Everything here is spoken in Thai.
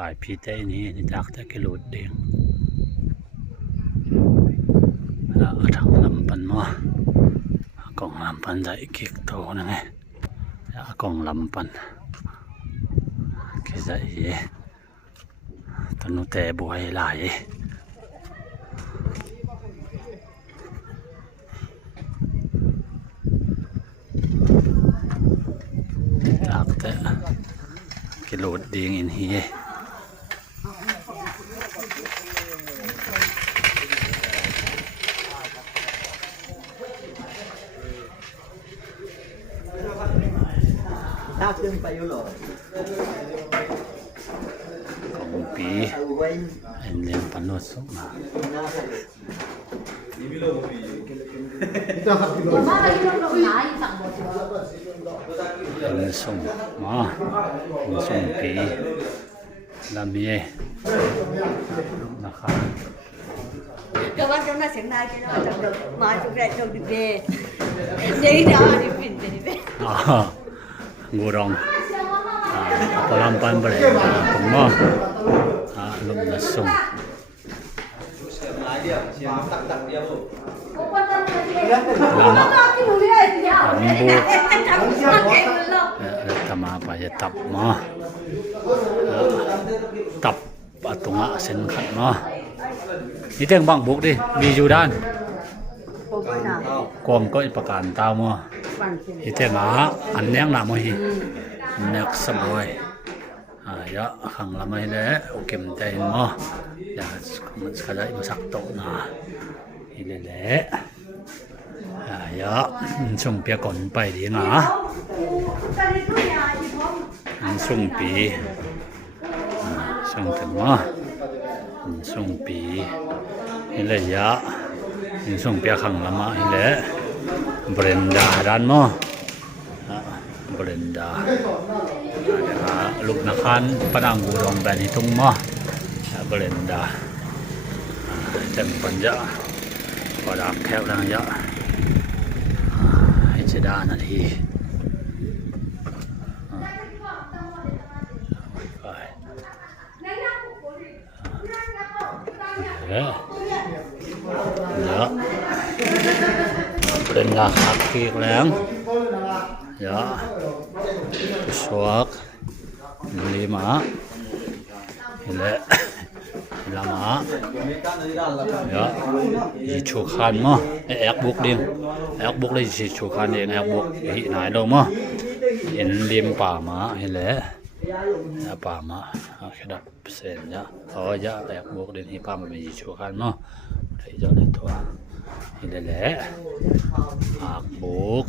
กายพีเตนี้นี่จากแต่กิโลเดียงทางลำปันมัวกองลำปันได้เก็กโตนั่นไงกองลำปันกิจเยตนุเตบวยหลายจากแต่กิโลเดียงอินเฮียta tương phải yêu lỗiของปีอันเลี้ยงปนวดสุมาเป็นส่งมาเป็นส่งปีลำเมียนะครับcác bác trong này sáng nay cái nó trong được mai trong này trong đi về đi đó đi phìn về đi vềงูรองพลังปันไปเลยผมว่าลมนัดส่งทำมาไปจะตับมาตับตรงเส้นขัดมานี่เต็งบังบุกดิมีอยู่ด้านกวมก็ประการตามัวนี่เต็งอันเนี้ยงหนามัวฮีเนี้ยสบายยะขังละไม่ได้โอเคมันใจมัวอยากมันขยายมาสักโตนะนี่แหละยะส่งเปียก่อนไปดีนะส่งปีส่งถึงว่าส่งปีนี่แหละยะส่งเปียขังละมานี่แหละเบรนดาด้านมั้งเบรนดาลูกนักขันปนังกูรองแบนิทุ่งมั้งเบรนดาเต็มปัญญาพอดักแคบแล้วยะให้เจด้านาทีเยอะเป็นราคาปีกแรงเยอะสวกลีมาเละลามาเยอะยีชูคันมั้งแอกบุกดิมแอกบุกเลยยีชูคันเองแอกบุกหีไหนลงมั้งเห็นริมป่ามาเห็นเละป่ามาแค่ดับเส้นเยอะเขาเยอะแอกบุกเดินที่ป่ามันมีชูคันมั้งที่เจ้าเล่นตัวเห็นเละแอกบุก